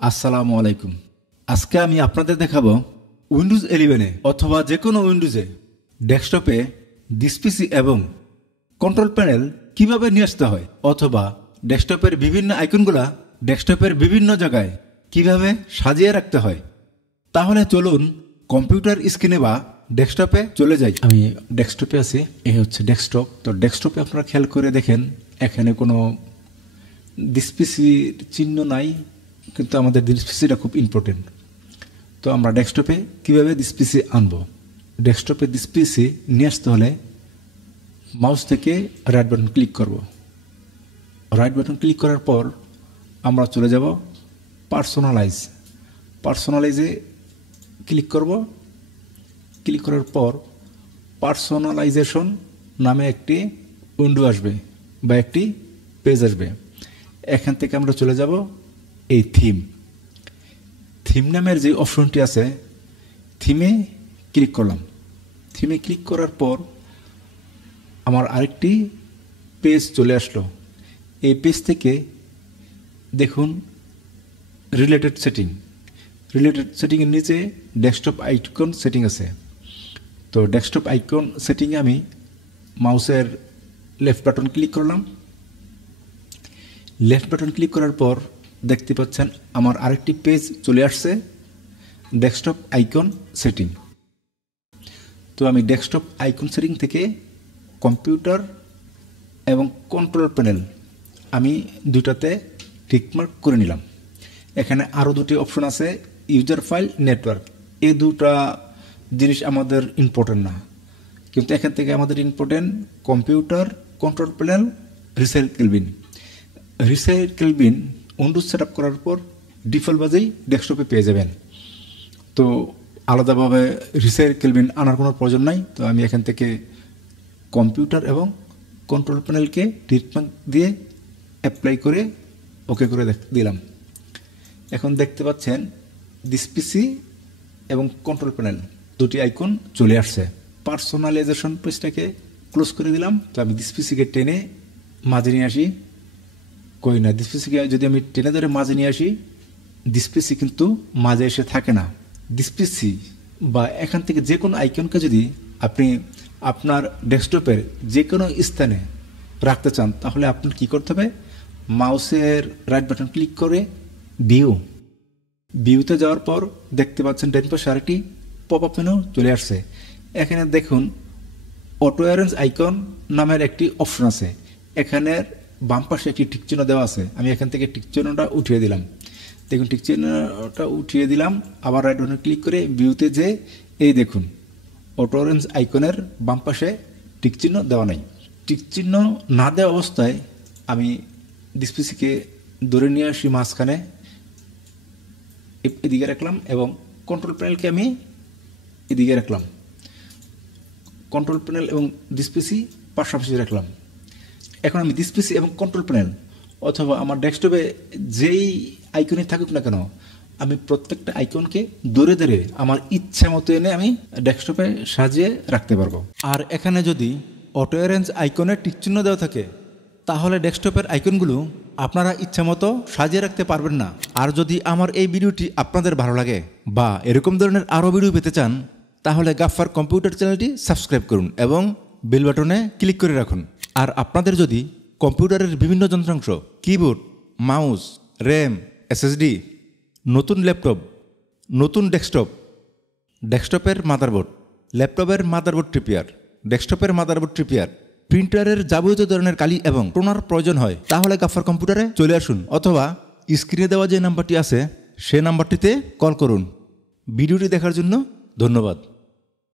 আসসালামু আলাইকুম। আজকে আমি আপনাদের দেখাবো উইন্ডোজ 11-এ অথবা যে কোনো উইন্ডোজে ডেস্কটপে ডিসপিসি এবং কন্ট্রোল প্যানেল কিভাবে নিয়ে আসতে হয়, অথবা ডেস্কটপের বিভিন্ন আইকনগুলা ডেস্কটপের বিভিন্ন জায়গায় কিভাবে সাজিয়ে রাখতে হয়। তাহলে চলুন কম্পিউটার স্ক্রিনে বা ডেস্কটপে চলে যাই। আমি ডেস্কটপে আছি, এই হচ্ছে ডেস্কটপ। তো ডেস্কটপে আপনারা খেয়াল করে দেখেন, এখানে কোনো ডিসপিসির চিহ্ন নাই, কিন্তু আমাদের ডিসপিসিটা খুব ইম্পর্টেন্ট। তো আমরা ডেস্কটপে কীভাবে ডিসপিসি আনবো? ডেস্কটপে ডিসপিসি নিয়ে আসতে হলে মাউস থেকে রাইট বাটন ক্লিক করব। রাইট বাটন ক্লিক করার পর আমরা চলে যাব পার্সোনালাইজে ক্লিক করব। ক্লিক করার পর পার্সোনালাইজেশন নামে একটি উইন্ডো আসবে বা একটি পেজ আসবে। এখান থেকে আমরা চলে যাব এই থিম নামের যে অপশনটি আছে, থিমে ক্লিক করলাম। থিমে ক্লিক করার পর আমার আরেকটি পেজ চলে আসলো। এই পেজ থেকে দেখুন রিলেটেড সেটিংয়ের নিচে ডেস্কটপ আইকন সেটিং আছে। তো ডেস্কটপ আইকন সেটিংয়ে আমি মাউসের লেফট বাটন ক্লিক করলাম। লেফট বাটন ক্লিক করার পর দেখতে পাচ্ছেন আমার আরেকটি পেজ চলে আসছে, ডেস্কটপ আইকন সেটিং। তো আমি ডেস্কটপ আইকন সেটিং থেকে কম্পিউটার এবং কন্ট্রোল প্যানেল আমি দুটাতে টিকমার্ক করে নিলাম। এখানে আরও দুটি অপশন আছে, ইউজার ফাইল, নেটওয়ার্ক। এই দুটা জিনিস আমাদের ইম্পর্টেন্ট না, কিন্তু এখান থেকে আমাদের important computer, control panel, recycle bin Windows set up করার পর ডিফল্ট বাজেই ডেস্কটপে পেয়ে যাবেন। তো আলাদাভাবে রিসাইকেল বিন আনার কোনো প্রয়োজন নাই। তো আমি এখান থেকে কম্পিউটার এবং কন্ট্রোল প্যানেলকে টিকমার্ক দিয়ে অ্যাপ্লাই করে ওকে করে দিলাম। এখন দেখতে পাচ্ছেন ডিসপিসি এবং কন্ট্রোল প্যানেল দুটি আইকন চলে আসছে। পার্সোনালাইজেশন পেজটাকে ক্লোজ করে দিলাম। তো আমি ডিসপিসিকে টেনে মাঝে নিয়ে আসি, ডিসপিসিকে যদি আমি টেনে ধরে মাঝে নিয়ে আসি, ডিসপিসি কিন্তু মাঝে এসে থাকে না। ডিসপিসি বা এখান থেকে যে কোনো আইকনকে যদি আপনি আপনার ডেস্কটপের যে কোনো স্থানে রাখতে চান, তাহলে আপনার কী করতে হবে? মাউসের রাইট বাটন ক্লিক করে ভিউতে যাওয়ার পর দেখতে পাচ্ছেন ডান পাশে আরেকটি পপ আপ মেনু চলে আসছে। এখানে দেখুন অটো অ্যারেঞ্জ আইকন নামের একটি অপশন আছে। এখানের বাম পাশে একটি টিক চিহ্ন দেওয়া আছে। আমি এখান থেকে টিক চিহ্নটা উঠিয়ে দিলাম। দেখুন টিক চিহ্নটা উঠিয়ে দিলাম। আবার রাইট বাটন ক্লিক করে ভিউতে যে এই দেখুন অটো অরেঞ্জ আইকনের বাম পাশে টিক চিহ্ন দেওয়া নাই। টিক চিহ্ন না দেওয়া অবস্থায় আমি ডিসপিসিকে ধরে নিয়ে আসি মাঝখানে, এদিকে রাখলাম এবং কন্ট্রোল প্যানেলকে আমি এদিকে রাখলাম। কন্ট্রোল প্যানেল এবং ডিসপিসি পাশাপাশি রাখলাম। এখন আমি ডিসপিসি এবং কন্ট্রোল প্যানেল অথবা আমার ডেস্কটপে যেই আইকনই থাকুক না কেন, আমি প্রত্যেকটা আইকনকে ধরে ধরে আমার ইচ্ছা মতো এনে আমি ডেস্কটপে সাজিয়ে রাখতে পারবো। আর এখানে যদি অটো অ্যারেঞ্জ আইকনের টিকচিহ্ন দেওয়া থাকে, তাহলে ডেস্কটপের আইকনগুলো আপনারা ইচ্ছা মতো সাজিয়ে রাখতে পারবেন না। আর যদি আমার এই ভিডিওটি আপনাদের ভালো লাগে বা এরকম ধরনের আরও ভিডিও পেতে চান, তাহলে গাফফার কম্পিউটার চ্যানেলটি সাবস্ক্রাইব করুন এবং বেল বাটনে ক্লিক করে রাখুন। আর আপনাদের যদি কম্পিউটারের বিভিন্ন যন্ত্রাংশ, কিবোর্ড, মাউস, র্যাম, এসএসডি, নতুন ল্যাপটপ, নতুন ডেস্কটপের মাদারবোর্ড, ল্যাপটপের মাদারবোর্ড ট্রিপিয়ার, ডেস্কটপের মাদারবোর্ড ট্রিপিয়ার, প্রিন্টারের যাবতীয় ধরনের কালি এবং টোনার প্রয়োজন হয়, তাহলে গাফফার কম্পিউটারে চলে আসুন অথবা স্ক্রিনে দেওয়া যে নাম্বারটি আছে সে নাম্বারটিতে কল করুন। ভিডিওটি দেখার জন্য ধন্যবাদ।